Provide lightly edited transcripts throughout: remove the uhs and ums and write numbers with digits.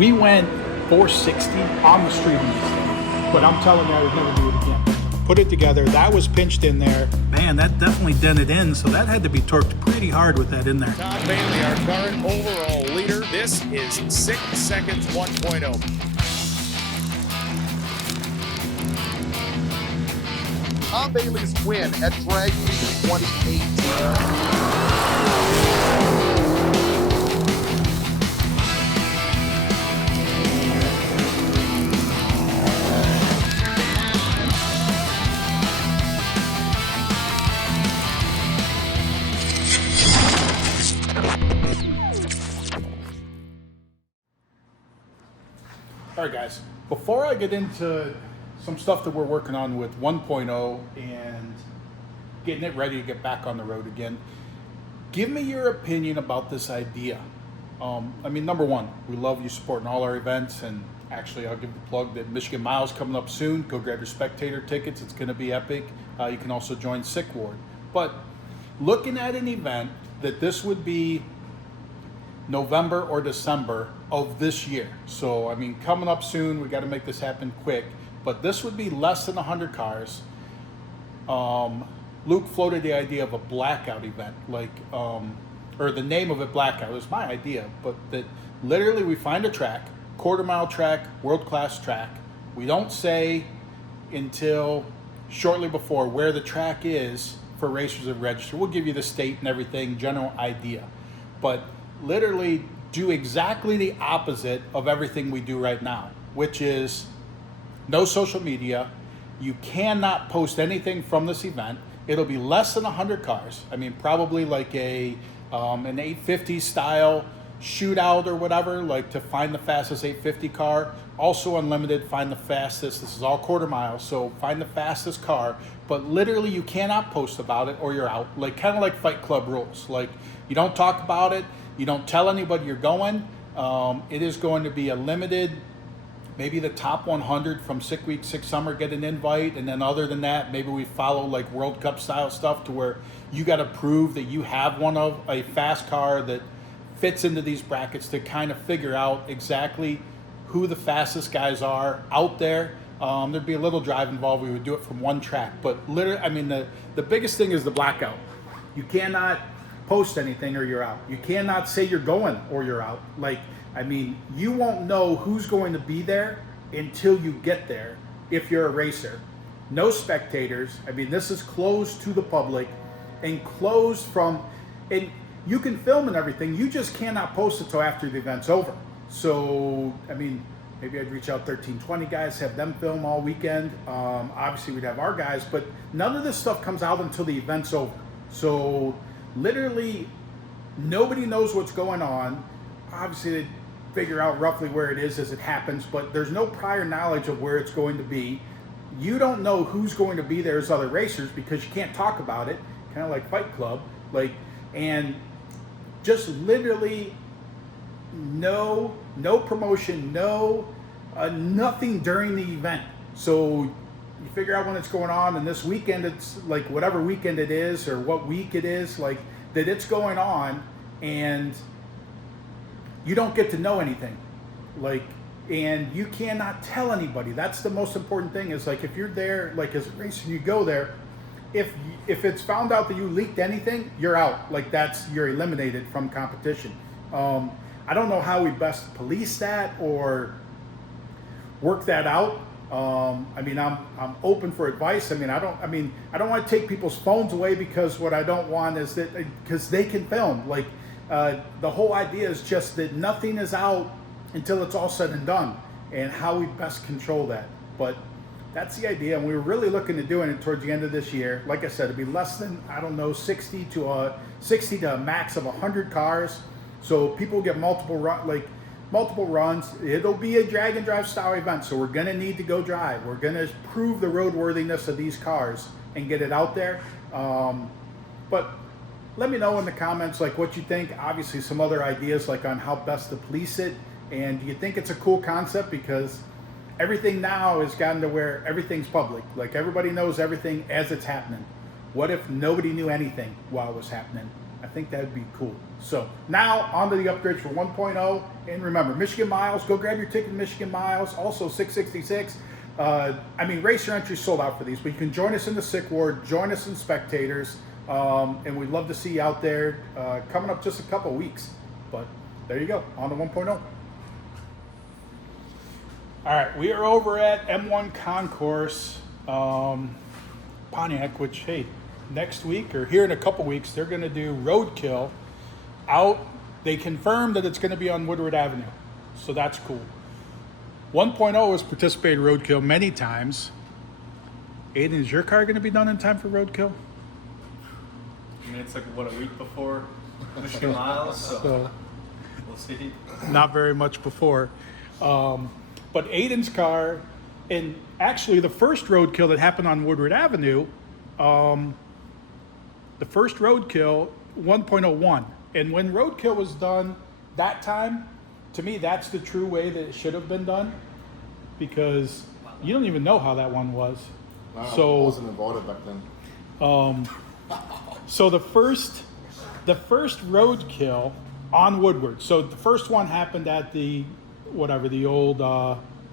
We went 460 on the street in this thing, but I'm telling you, I would never do it again. Put it together, that was pinched in there. Man, that definitely dented in, so that had to be torqued pretty hard with that in there. Tom Bailey, our current overall leader. This is 6 Seconds 1.0. Tom Bailey's win at Drag Week 2018. All right, guys, before I get into some stuff that we're working on with 1.0 and getting it ready to get back on the road again, give me your opinion about this idea. I mean, number one, we love you supporting all our events, and actually I'll give the plug that Michigan Miles coming up soon. Go grab your spectator tickets. It's going to be epic. You can also join Sick Ward. But looking at an event that this would be November or December of this year. So, I mean, coming up soon, we got to make this happen quick. But this would be less than 100 cars. Luke floated the idea of a blackout event, like, or the name of it, Blackout. It was my idea, but that literally we find a track, quarter-mile track, world-class track. We don't say until shortly before where the track is for racers to register. We'll give you the state and everything, general idea. But literally do exactly the opposite of everything we do right now, which is no social media. You cannot post anything from this event. It'll be less than 100 cars. I mean, probably like an 850 style shootout or whatever, like to find the fastest 850 car. Also unlimited, find the fastest. This is all quarter miles, so find the fastest car. But literally you cannot post about it or you're out. Like kind of like Fight Club rules. Like you don't talk about it. You don't tell anybody you're going. It is going to be a limited, maybe the top 100 from Sick Week, Sick Summer get an invite. And then other than that, maybe we follow like World Cup style stuff to where you got to prove that you have one of a fast car that fits into these brackets to kind of figure out exactly who the fastest guys are out there. There'd be a little drive involved. We would do it from one track. But literally, I mean, the biggest thing is the blackout. You cannot post anything or you're out. You cannot say you're going or you're out. Like, I mean, you won't know who's going to be there until you get there if you're a racer. No spectators. I mean, this is closed to the public and closed from, and you can film and everything. You just cannot post it till after the event's over. So, I mean, maybe I'd reach out 1320 guys, have them film all weekend. Obviously, we'd have our guys, but none of this stuff comes out until the event's over. So, literally, nobody knows what's going on. Obviously, they figure out roughly where it is as it happens, but there's no prior knowledge of where it's going to be. You don't know who's going to be there as other racers because you can't talk about it, kind of like Fight Club. Like, and just literally no promotion, nothing during the event. So you figure out when it's going on, and this weekend it's like whatever weekend it is or what week it is, like that it's going on, and you don't get to know anything. Like, and you cannot tell anybody. That's the most important thing, is like if you're there, like as a racer, you go there, if it's found out that you leaked anything, you're out. Like you're eliminated from competition. I don't know how we best police that or work that out. I mean, I'm open for advice. I mean, I don't want to take people's phones away, because what I don't want is that, because they can film. Like, the whole idea is just that nothing is out until it's all said and done, and how we best control that. But that's the idea, and we were really looking to doing it towards the end of this year. Like I said, it'd be less than, I don't know, 60 to a max of 100 cars, so people get multiple runs. It'll be a drag and drive style event, so we're gonna need to go drive. We're gonna prove the roadworthiness of these cars and get it out there. But let me know in the comments like what you think. Obviously some other ideas like on how best to police it, and do you think it's a cool concept? Because everything now has gotten to where everything's public. Like everybody knows everything as it's happening. What if nobody knew anything while it was happening? I think that'd be cool. So now on to the upgrades for 1.0. And remember, Michigan Miles, go grab your ticket, Michigan Miles. Also 666. Racer entry sold out for these, but you can join us in the Sick Ward, join us in Spectators, and we'd love to see you out there coming up just a couple weeks. But there you go, on to 1.0. All right, we are over at M1 Concourse, Pontiac, which, hey, next week or here in a couple weeks, they're going to do Roadkill out. They confirmed that it's going to be on Woodward Avenue, so that's cool. 1.0 has participated in Roadkill many times. Aiden, is your car going to be done in time for Roadkill? I mean, it's like, what, a week before Michigan Miles, so we'll see. Not very much before. But Aiden's car, and actually the first Roadkill that happened on Woodward Avenue, the first Roadkill, 1.01. And when Roadkill was done that time, to me, that's the true way that it should have been done, because you don't even know how that one was. Wow, I So, wasn't involved back then. so the first Roadkill on Woodward. So the first one happened at the old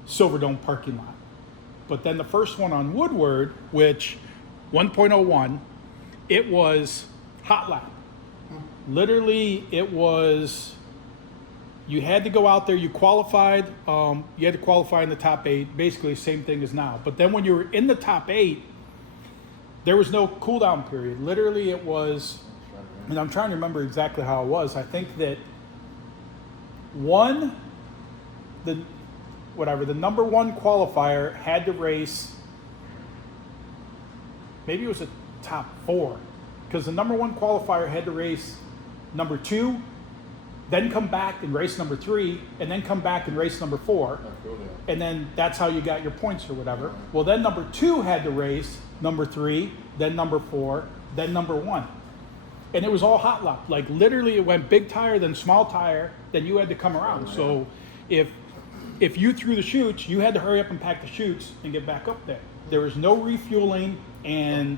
Silverdome parking lot. But then the first one on Woodward, which 1.01, it was hot lap. Literally, it was, you had to go out there, you qualified, you had to qualify in the top 8, basically same thing as now. But then when you were in the top 8, there was no cool down period. Literally, it was, and I'm trying to remember exactly how it was. I think that the number 1 qualifier had to race, maybe it was a top 4, because the number 1 qualifier had to race number 2, then come back and race number 3, and then come back and race number 4, and then that's how you got your points or whatever. Well, then number 2 had to race number 3, then number 4, then number 1. And it was all hot lap. Like literally it went big tire, then small tire, then you had to come around. So if you threw the chutes, you had to hurry up and pack the chutes and get back up there. There was no refueling, and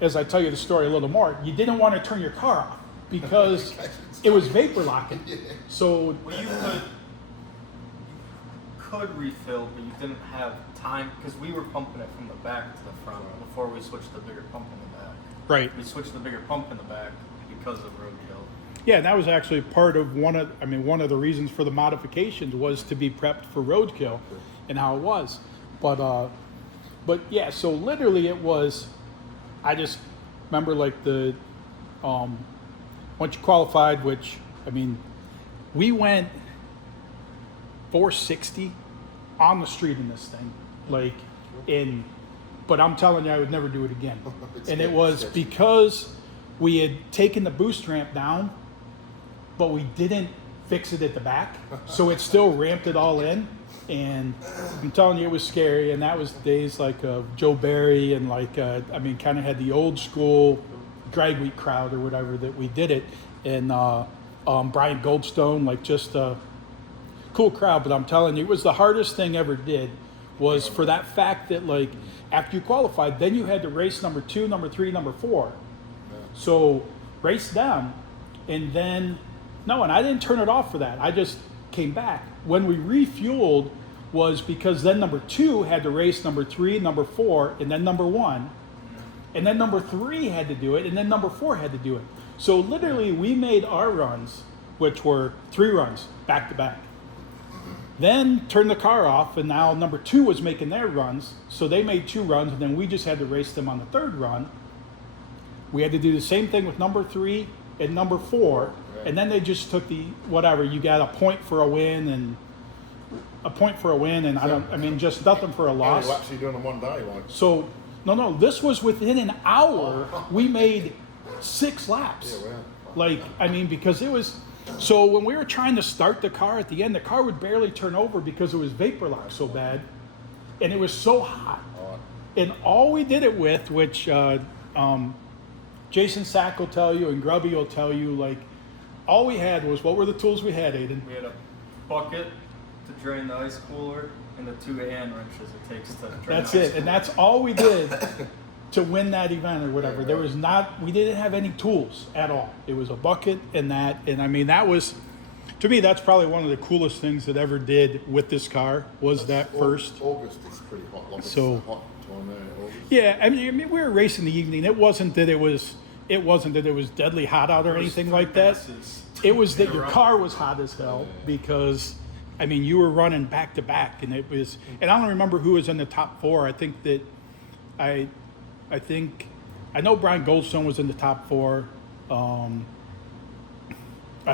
as I tell you the story a little more, you didn't want to turn your car off because it was vapor locking. So Well, you could refill, but you didn't have time, because we were pumping it from the back to the front before we switched the bigger pump in the back. right. We switched the bigger pump in the back because of Roadkill. Yeah, that was actually part of one of the reasons for the modifications was to be prepped for Roadkill and how it was. But yeah, so literally it was, I just remember like once you qualified, which, we went 460 on the street in this thing, but I'm telling you, I would never do it again. And it was because we had taken the boost ramp down, but we didn't fix it at the back, so it still ramped it all in. And I'm telling you, it was scary. And that was days like Joe Barry and kind of had the old school drag week crowd or whatever that we did it. And Brian Goldstone, just a cool crowd. But I'm telling you, it was the hardest thing ever did, was for that fact that after you qualified, then you had to race number 2, number 3, number 4. So race them, and then and I didn't turn it off for that. I just came back. When we refueled was because then number 2 had to race number 3, number 4, and then number 1, and then number 3 had to do it, and then number 4 had to do it. So literally we made our runs, which were 3 runs back to back. Then turned the car off, and now number 2 was making their runs, so they made 2 runs, and then we just had to race them on the 3rd run. We had to do the same thing with number 3 and number 4, and then they just took the whatever, you got a point for a win, and just nothing for a loss. How many laps are you doing in one day? So no, this was within an hour. We made 6 laps. Yeah, wow. Because it was. So when we were trying to start the car at the end, the car would barely turn over because it was vapor locked so bad, and it was so hot. And all we did it with, which Jason Sack will tell you and Grubby will tell you, all we had was, what were the tools we had, Aiden? We had a bucket to drain the ice cooler and the 2 hand wrenches it takes to drain That's the ice it, and that's all we did to win that event or whatever. Yeah, There right. was not, we didn't have any tools at all. It was a bucket and that, and I mean, that was, to me, that's probably one of the coolest things that ever did with this car was that first. August is pretty hot. Like So- it's a hot time there. August. Yeah, I mean, we were racing the evening. It wasn't that it was deadly hot out or anything like that. It was that your car was hot as hell because, I mean, you were running back to back, and it was. And I don't remember who was in the top four. I think that, I know Brian Goldstone was in the top four. I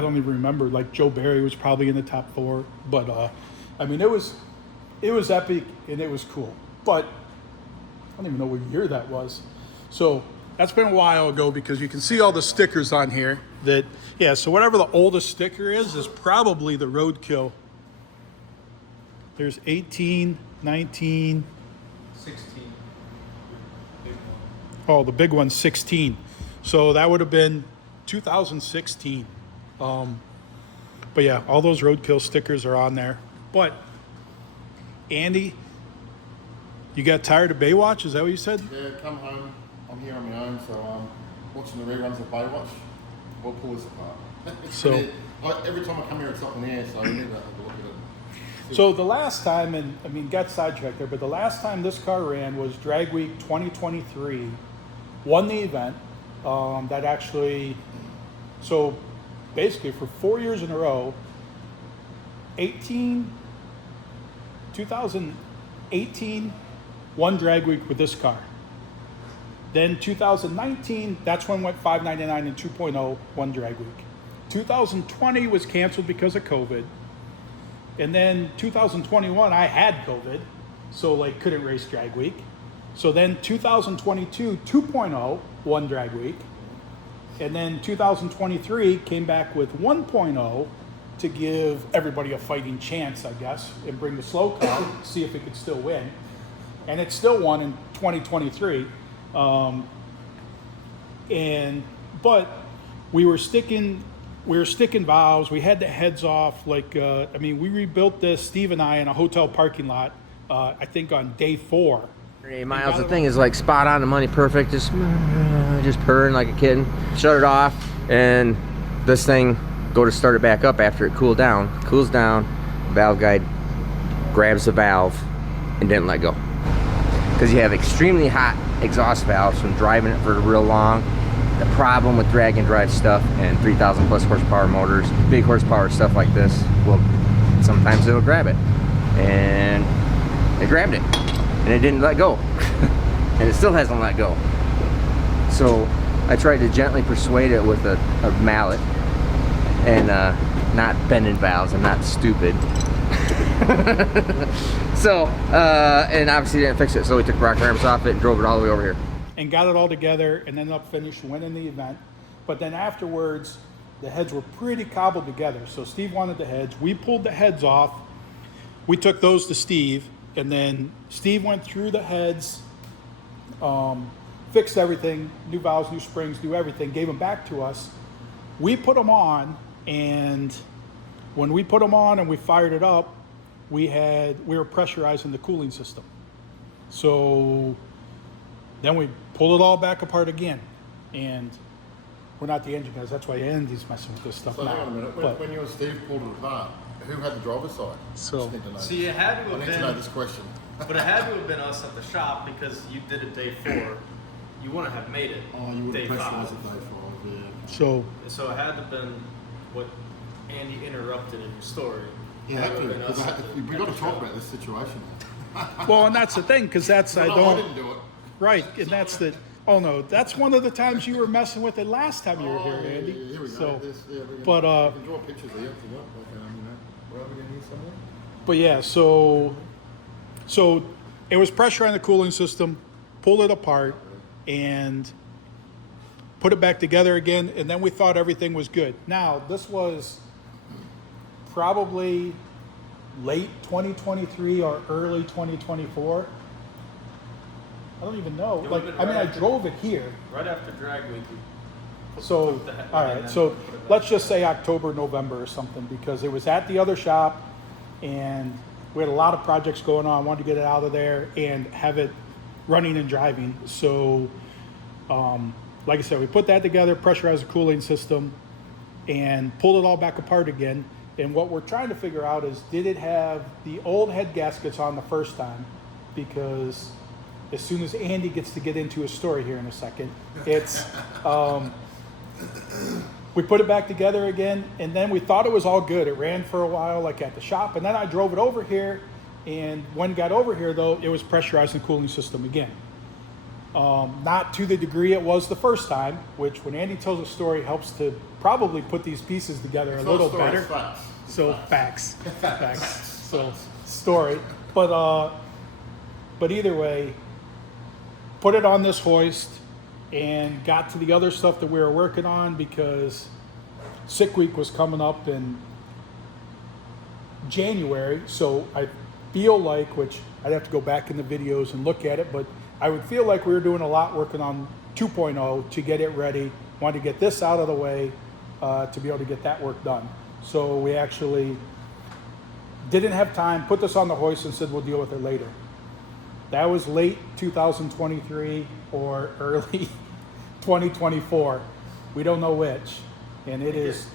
don't even remember. Like Joe Barry was probably in the top four, but I mean, it was epic and it was cool. But I don't even know what year that was. So that's been a while ago because you can see all the stickers on here that, yeah, so whatever the oldest sticker is probably the Roadkill. There's 18, 19. 16. Oh, the big one's 16. So that would have been 2016. But yeah, all those Roadkill stickers are on there. But Andy, you got tired of Baywatch? Is that what you said? Yeah, come home. I'm here on my own, so watching the reruns of Baywatch. We'll pull this apart. So- every time I come here, it's up in the air, so we need to have a look at it. So the last time, and I mean, got sidetracked there, but the last time this car ran was Drag Week 2023. Won the event. That actually, so basically for 4 years in a row, 2018 won Drag Week with this car. Then 2019, that's when went 599 and 2.0 won Drag Week. 2020 was canceled because of COVID. And then 2021, I had COVID, so like couldn't race Drag Week. So then 2022, 2.0 won Drag Week. And then 2023 came back with 1.0 to give everybody a fighting chance, I guess, and bring the slow car, see if it could still win. And it still won in 2023. But we were sticking valves. We had the heads off. Like, I mean, we rebuilt this, Steve and I, in a hotel parking lot, I think on day 4. 8 miles. The thing is like spot on, the money perfect, just purring like a kitten. Shut it off, and this thing go to start it back up after it cools down. Valve guide grabs the valve and didn't let go because you have extremely hot exhaust valves from driving it for real long. The problem with drag and drive stuff and 3,000 plus horsepower motors, big horsepower stuff like this, well, sometimes it'll grab it, and it grabbed it. And it didn't let go. And it still hasn't let go. So I tried to gently persuade it with a mallet and not bending valves. I'm not stupid. So, and obviously didn't fix it. So we took rocker arms off it and drove it all the way over here. And got it all together and ended up finished winning the event. But then afterwards, the heads were pretty cobbled together. So Steve wanted the heads. We pulled the heads off. We took those to Steve. And then Steve went through the heads, fixed everything, new valves, new springs, new everything, gave them back to us. We put them on, and when we put them on and we fired it up, we were pressurizing the cooling system. So then we pulled it all back apart again. And we're not the engine guys, that's why Andy's messing with this stuff So now. hang on a minute. But- When you and Steve pulled it apart, who had the driver's side? So- Just need to know. See, it had to I have need to know been, this question. but it had to have been us at the shop because you did it day 4. You wouldn't have made it Oh, you would day have 5. pressurized it day 5, yeah. So So it had to have been what Andy interrupted in your story. Yeah, It would have been because us at the- we've at got to the talk shop. about this situation. well, and that's the thing, because that's, I No, don't. I didn't do it. Right, and that's the, oh no, that's one of the times you were messing with it last time you were here, yeah, Andy. yeah, here we go. So, This, yeah, we can, but, we can draw pictures here if you want. Like, we're over here somewhere. but yeah, so it was pressure on the cooling system, pulled it apart, and put it back together again, and then we thought everything was good. Now, this was probably late 2023 or early 2024. I don't even know. It Like, would've been I mean, right I after- drove it here. Right after drag week. So, Took the head all and right, then so put it back. let's just say October, November or something, because it was at the other shop and we had a lot of projects going on. I wanted to get it out of there and have it running and driving. So, like I said, we put that together, pressurized the cooling system, and pulled it all back apart again. And what we're trying to figure out is, did it have the old head gaskets on the first time? Because as soon as Andy gets to get into his story here in a second, it's, we put it back together again, and then we thought it was all good. It ran for a while, like at the shop, and then I drove it over here, and when it got over here, though, it was pressurized the cooling system again. Not to the degree it was the first time, which when Andy tells a story helps to probably put these pieces together a little better. Facts. So facts. So story, but either way, put it on this hoist and got to the other stuff that we were working on, because sick week was coming up in January. So I feel like, which I'd have to go back in the videos and look at it, but I would feel like we were doing a lot working on 2.0 to get it ready. Wanted to get this out of the way to be able to get that work done. So we actually didn't have time, put this on the hoist and said we'll deal with it later. That was late 2023 or early 2024. We don't know which. And it is.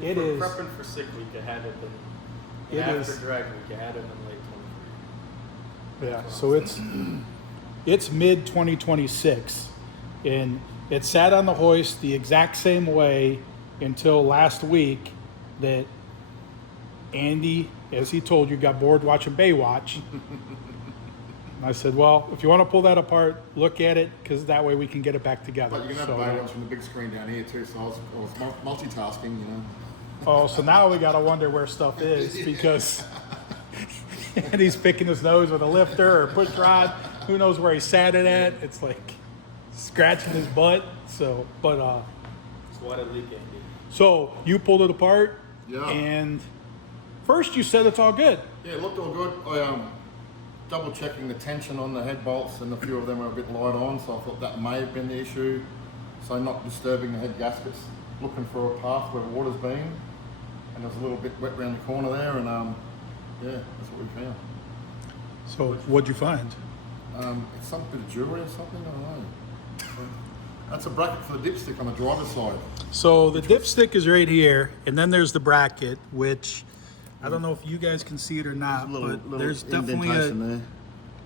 If we're prepping for sick week, it had to have been after drag week, it had to have been late 23. Yeah, so it's mid 2026, and it sat on the hoist the exact same way until last week that Andy, as he told you, got bored watching Baywatch. And I said, well, if you want to pull that apart, look at it, because that way we can get it back together. But you can have Baywatch from the big screen down here too, so I was multitasking, you know. Oh, so now we got to wonder where stuff is, because Andy's picking his nose with a lifter or push rod. Who knows where he sat it at? It's like scratching his butt. So, but So what did leak, Andy? so you pulled it apart, Yeah. and first you said it's all good. Yeah, it looked all good. I double checking the tension on the head bolts, and a few of them were a bit light on, so I thought that may have been the issue. So not disturbing the head gaskets, looking for a path where the water's been, and it was a little bit wet around the corner there, and yeah, that's what we found. So what'd you find? It's some bit of jewelry or something, I don't know. That's a bracket for the dipstick on the driver's side. So the dipstick is right here, and then there's the bracket, which I don't know if you guys can see it or not, but there's definitely indentation there.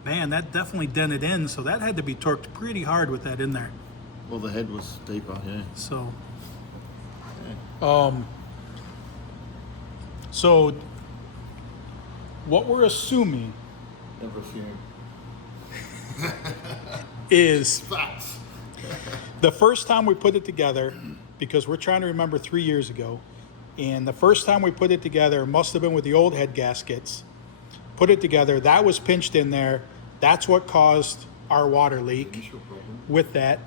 man, that definitely dented in, so that had to be torqued pretty hard with that in there. Well, the head was deeper, yeah. So, Yeah. so what we're assuming Never assume. is Facts. the first time we put it together, because we're trying to remember 3 years ago, and the first time we put it together must have been with the old head gaskets. Put it together, that was pinched in there. That's what caused our water leak Initial problem. with that.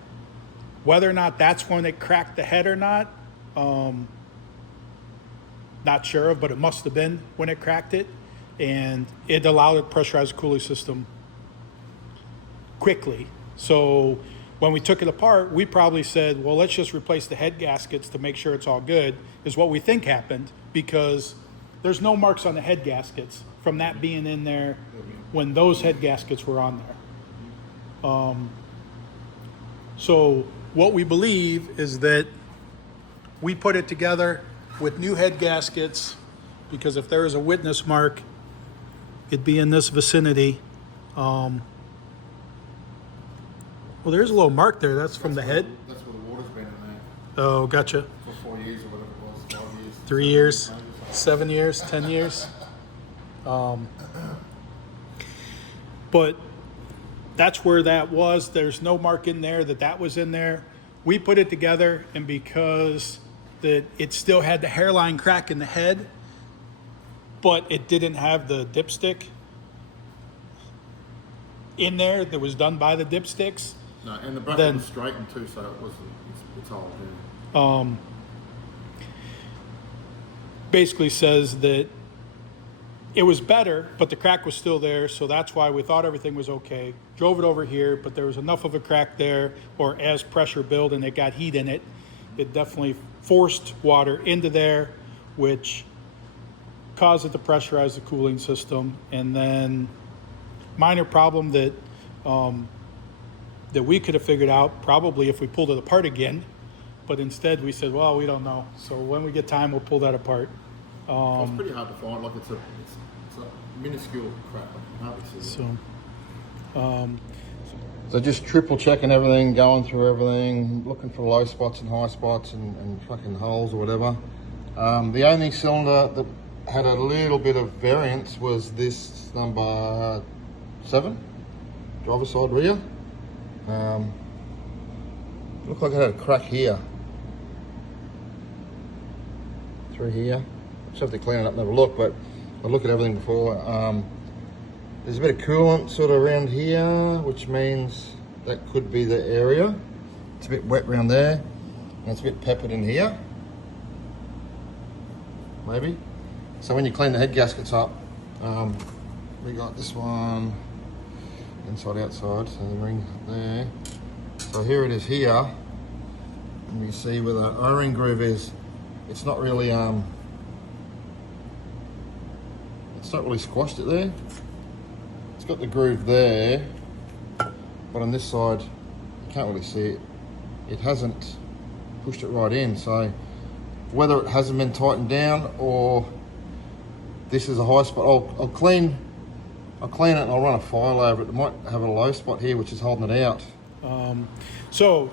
Whether or not that's when it cracked the head or not, not sure of, but it must have been when it cracked it, and it allowed it to pressurize the cooling system quickly. So when we took it apart, we probably said, well, let's just replace the head gaskets to make sure it's all good, is what we think happened, because there's no marks on the head gaskets from that being in there when those head gaskets were on there. So what we believe is that we put it together with new head gaskets, because if there is a witness mark, it'd be in this vicinity. Well, there's a little mark there. That's from the head. That's where the water's been in there Oh, gotcha. for 4 years or whatever it was, 5 years. 3 years, 7 years, 10 years. But that's where that was. There's no mark in there that was in there. We put it together, and because that it still had the hairline crack in the head, but it didn't have the dipstick in there that was done by the dipsticks. No, and the bracket Then- was straightened too, so it wasn't, it's old, yeah. Basically says that it was better, but the crack was still there, so that's why we thought everything was okay. Drove it over here, but there was enough of a crack there, or as pressure built and it got heat in it, it definitely forced water into there, which caused it to pressurize the cooling system. And then minor problem that that we could have figured out probably if we pulled it apart again. But instead we said, well, we don't know. So when we get time, we'll pull that apart. It's pretty hard to find. Like it's a minuscule crack. I can hardly see it. So just triple checking everything, going through everything, looking for low spots and high spots and fucking holes or whatever. The only cylinder that had a little bit of variance was this number 7, driver side rear. Looked like it had a crack here. Through here. Just have to clean it up and have a look, but I'll look at everything before. There's a bit of coolant sort of around here, which means that could be the area. It's a bit wet around there, and it's a bit peppered in here. Maybe. So when you clean the head gaskets up, we got this one inside outside, so the ring there. So here it is here, and you see where the O-ring groove is. It's not really squashed it there. It's got the groove there, but on this side you can't really see it. It hasn't pushed it right in, so whether it hasn't been tightened down or this is a high spot, I'll clean it and I'll run a file over it. It might have a low spot here which is holding it out. So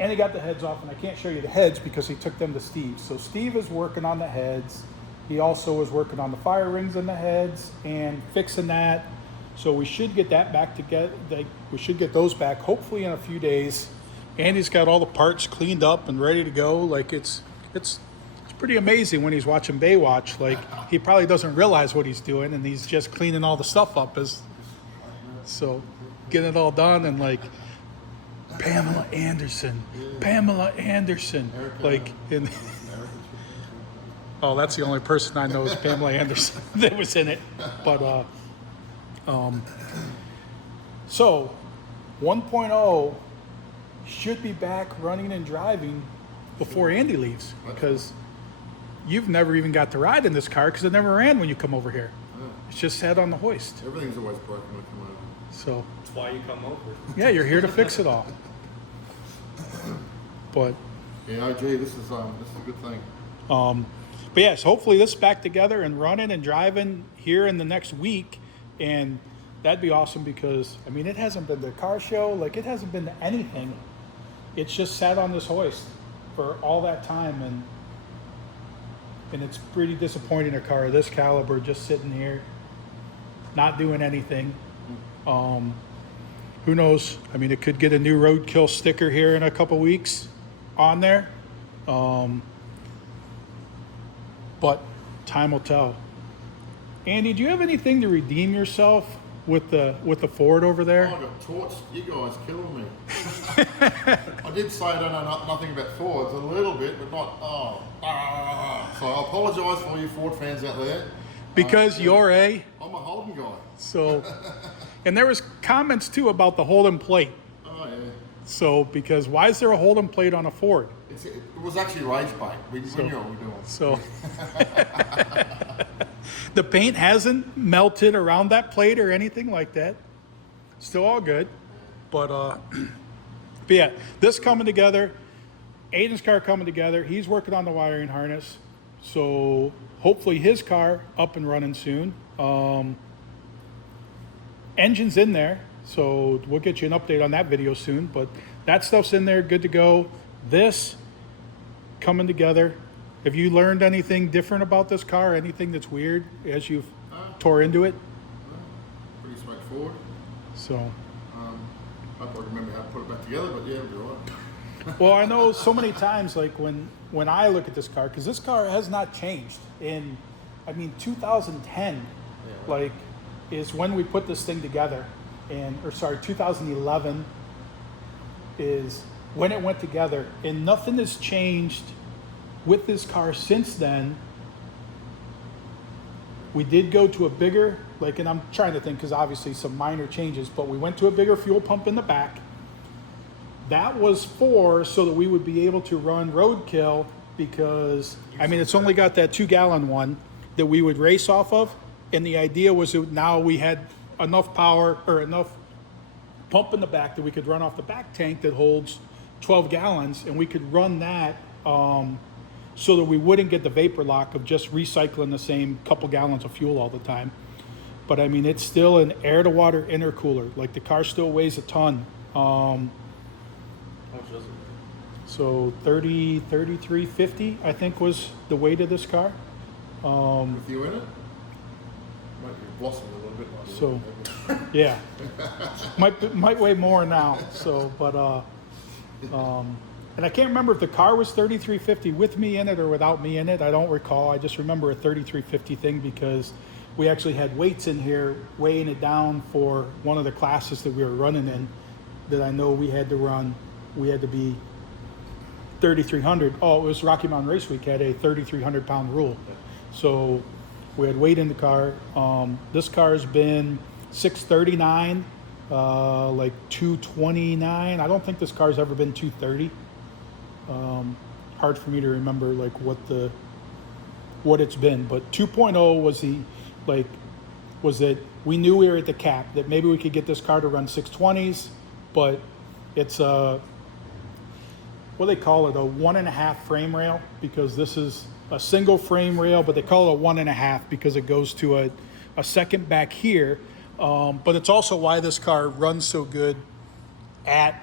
Andy got the heads off, and I can't show you the heads because he took them to Steve. So Steve is working on the heads. He also was working on the fire rings in the heads and fixing that. So we should get that back together. We should get those back hopefully in a few days. Andy's got all the parts cleaned up and ready to go. Like it's pretty amazing when he's watching Baywatch. Like he probably doesn't realize what he's doing, and he's just cleaning all the stuff up. So getting it all done, and like Pamela Anderson, like in. Oh, that's the only person I know is Pamela Anderson that was in it. But, so 1.0 should be back running and driving before Andy leaves, because you've never even got to ride in this car because it never ran when you come over here. It's just sat on the hoist. Everything's always broken when I come over. So That's why you come over. yeah, you're here to fix it all. But Yeah, OG, this is a good thing. but yes, hopefully this is back together and running and driving here in the next week, and that'd be awesome because I mean it hasn't been to a car show, like it hasn't been to anything. It's just sat on this hoist for all that time, and it's pretty disappointing, a car of this caliber just sitting here, not doing anything. Who knows? I mean, it could get a new Roadkill sticker here in a couple weeks on there. But time will tell. Andy, do you have anything to redeem yourself with the Ford over there? Oh, I got torched. You guys killing me. I did say I don't know nothing about Fords, a little bit, but not. So I apologise for all you Ford fans out there. Because you're I'm a Holden guy. so, and there was comments too about the Holden plate. Oh yeah. So, because why is there a Holden plate on a Ford? It was actually rage bait. We knew what we were doing. So, the paint hasn't melted around that plate or anything like that. Still all good. But yeah, this coming together, Aiden's car coming together. He's working on the wiring harness. So hopefully his car up and running soon. Engine's in there. So we'll get you an update on that video soon. But that stuff's in there, good to go. This coming together. Have you learned anything different about this car? Anything that's weird as you've tore into it? Pretty straightforward. So, I don't remember how to put it back together, but yeah, it'll be all right. well, I know so many times, like when I look at this car, because this car has not changed in, I mean, 2010, like, is when we put this thing together, 2011 is when it went together, and nothing has changed with this car since then. We did go to a bigger, like, and I'm trying to think because obviously some minor changes, but we went to a bigger fuel pump in the back. That was so that we would be able to run Roadkill, because, I mean, it's only got that 2-gallon one that we would race off of. And the idea was that now we had enough power or enough pump in the back that we could run off the back tank that holds 12 gallons, and we could run that so that we wouldn't get the vapor lock of just recycling the same couple gallons of fuel all the time. But I mean, it's still an air-to-water intercooler. Like, the car still weighs a ton. How much does it? So 3350, I think, was the weight of this car. With you in it? Might be blossoming a little bit. So, yeah, might weigh more now. So, but and I can't remember if the car was 3350 with me in it or without me in it. I don't recall. I just remember a 3350 thing because we actually had weights in here weighing it down for one of the classes that we were running in. That I know we had to run. We had to be 3,300. Oh, it was Rocky Mountain Race Week had a 3,300 pound rule. So we had weight in the car. This car has been 639, like 229. I don't think this car's ever been 230. Hard for me to remember like what it's been, but 2.0 was that we knew we were at the cap, that maybe we could get this car to run 620s, but it's what they call it, a 1.5 frame rail, because this is a single frame rail, but they call it a 1.5 because it goes to a second back here. But it's also why this car runs so good at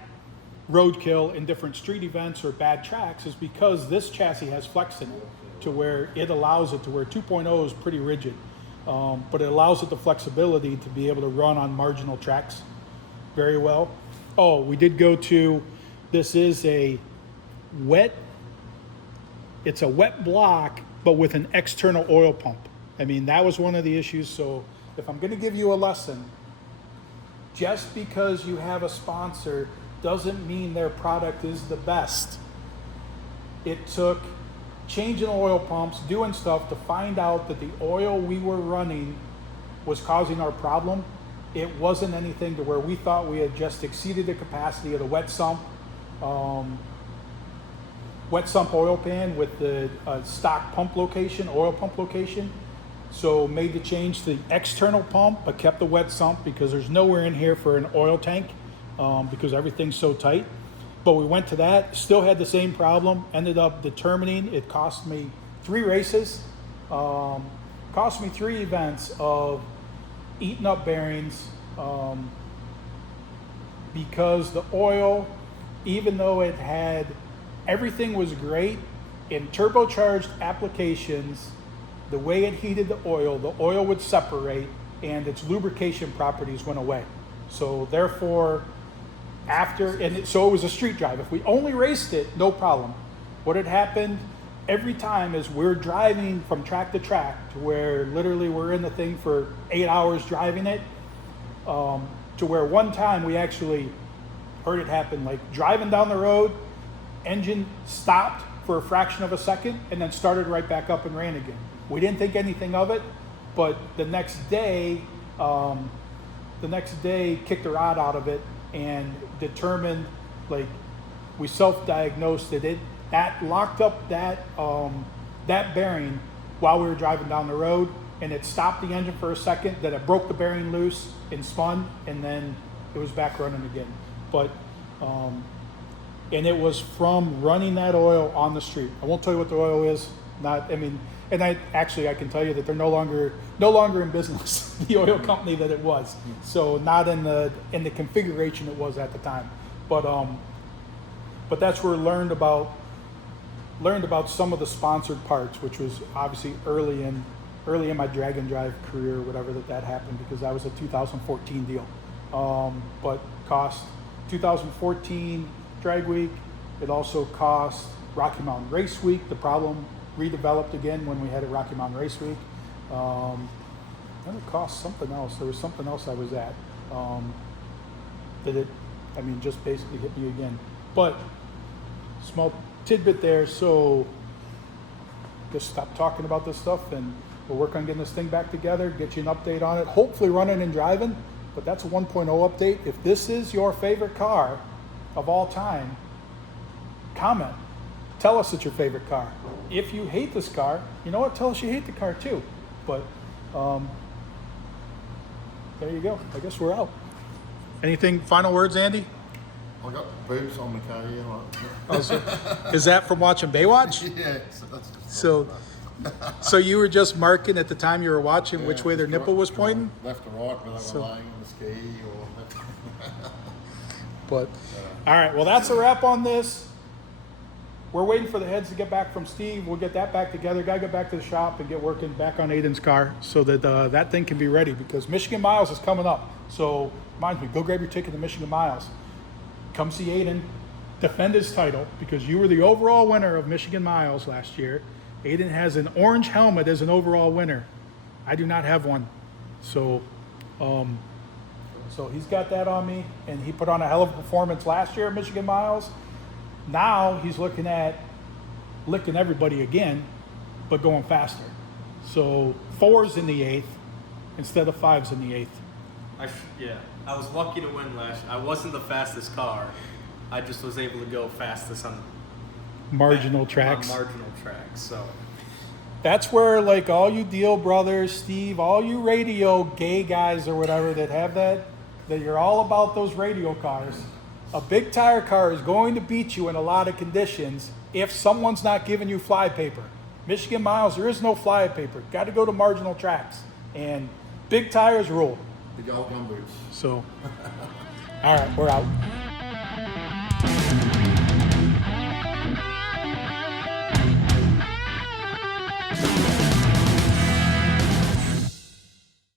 Roadkill in different street events or bad tracks, is because this chassis has flex in it to where it allows it to where 2.0 is pretty rigid. But it allows it the flexibility to be able to run on marginal tracks very well. Oh, we did go to, this is it's a wet block, but with an external oil pump. I mean, that was one of the issues. So if I'm going to give you a lesson, just because you have a sponsor doesn't mean their product is the best. It took changing oil pumps, doing stuff to find out that the oil we were running was causing our problem. It wasn't anything to where we thought we had just exceeded the capacity of the wet sump oil pan with the stock pump location, oil pump location. So made the change to the external pump, but kept the wet sump because there's nowhere in here for an oil tank because everything's so tight. But we went to that, still had the same problem, ended up determining it cost me 3 races, cost me 3 events of eating up bearings because the oil, even though it had, everything was great, in turbocharged applications, the way it heated the oil would separate and its lubrication properties went away. So therefore, so it was a street drive. If we only raced it, no problem. What had happened every time is we're driving from track to track to where literally we're in the thing for 8 hours driving it, to where one time we actually heard it happen, like driving down the road, engine stopped for a fraction of a second and then started right back up and ran again. We didn't think anything of it, but the next day kicked the rod out of it and determined, like, we self-diagnosed that locked up that bearing while we were driving down the road, and it stopped the engine for a second, then it broke the bearing loose and spun, and then it was back running again. But and it was from running that oil on the street. I won't tell you what the oil is. And I can tell you that they're no longer in business, the oil company that it was. So not in the configuration it was at the time. But that's where I learned about some of the sponsored parts, which was obviously early in my drag and drive career, or whatever that happened, because that was a 2014 deal. But cost 2014 drag week. It also cost Rocky Mountain Race Week. The problem redeveloped again when we had a Rocky Mountain Race Week. And it cost something else. There was something else I was at just basically hit me again. But small tidbit there. So just stop talking about this stuff and we'll work on getting this thing back together, get you an update on it, hopefully running and driving. But that's a 1.0 update. If this is your favorite car of all time, comment. Tell us it's your favorite car. If you hate this car, you know what? Tell us you hate the car too. But there you go. I guess we're out. Anything, final words, Andy? I got boobs on the car here. Oh, so, is that from watching Baywatch? Yeah, so that's just So you were just marking at the time you were watching which way their just nipple was to pointing? left or right, whether So- they were laying on the ski or But, all right, well, that's a wrap on this. We're waiting for the heads to get back from Steve. We'll get that back together. Gotta get back to the shop and get working back on Aiden's car so that that thing can be ready because Michigan Miles is coming up. So, reminds me, go grab your ticket to Michigan Miles. Come see Aiden defend his title because you were the overall winner of Michigan Miles last year. Aiden has an orange helmet as an overall winner. I do not have one. So, so he's got that on me, and he put on a hell of a performance last year at Michigan Miles. Now he's looking at licking everybody again, but going faster. So 4's in the 8th instead of 5's in the 8th. I was lucky to win last. I wasn't the fastest car. I just was able to go fastest on Marginal tracks. On marginal tracks. So That's where, like, all you Deal brothers, Steve, all you radio gay guys or whatever that have that you're all about those radio cars. A big tire car is going to beat you in a lot of conditions if someone's not giving you flypaper. Michigan Miles, there is no flypaper. Got to go to marginal tracks. And big tires rule. big old gumboots. So, all right, we're out.